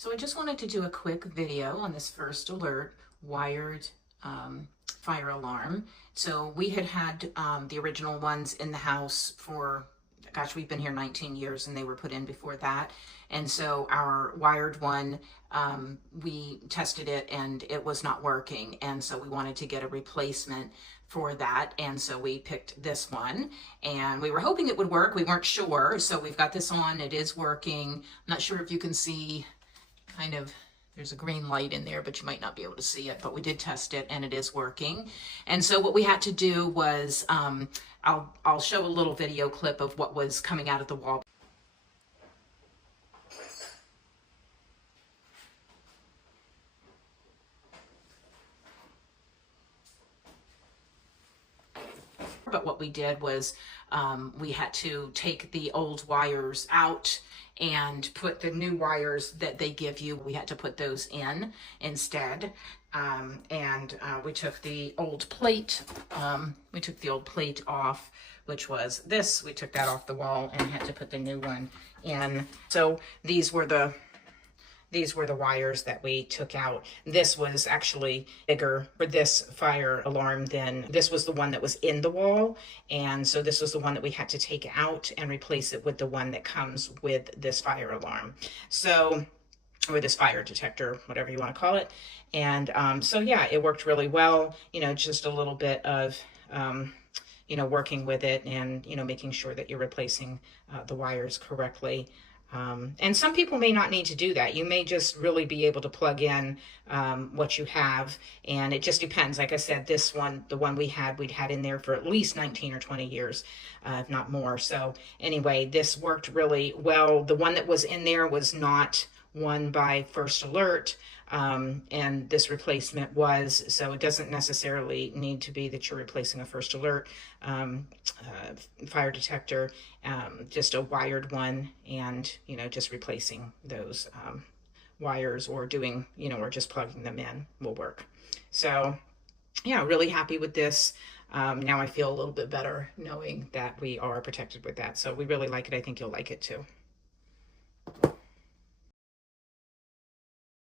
So I just wanted to do a quick video on this First Alert wired fire alarm. So we had the original ones in the house for, gosh, we've been here 19 years and they were put in before that. And so our wired one, we tested it and it was not working. And so we wanted to get a replacement for that. And so we picked this one and we were hoping it would work. We weren't sure. So we've got this on, it is working. I'm not sure if you can see kind of, there's a green light in there, but you might not be able to see it, but we did test it and it is working. And so what we had to do was, I'll show a little video clip of what was coming out of the wall. But what we did was we had to take the old wires out and put the new wires that they give you. We had to put those in instead. We took the old plate. We took the old plate off, which was this. We took that off the wall and had to put the new one in. So these were the wires that we took out. This was actually bigger for this fire alarm than, this was the one that was in the wall. And so this was the one that we had to take out and replace it with the one that comes with this fire alarm. So, or this fire detector, whatever you want to call it. And so yeah, it worked really well. You know, just a little bit of, you know, working with it and, you know, making sure that you're replacing the wires correctly. And some people may not need to do that. You may just really be able to plug in what you have, and it just depends. Like I said, this one, the one we'd had in there for at least 19 or 20 years, if not more. So anyway, this worked really well. The one that was in there was not one by First Alert, and this replacement was, so it doesn't necessarily need to be that you're replacing a First Alert fire detector, just a wired one, and, you know, just replacing those wires or doing, you know, or just plugging them in will work. So yeah, really happy with this. Now I feel a little bit better knowing that we are protected with that. So we really like it. I think you'll like it too.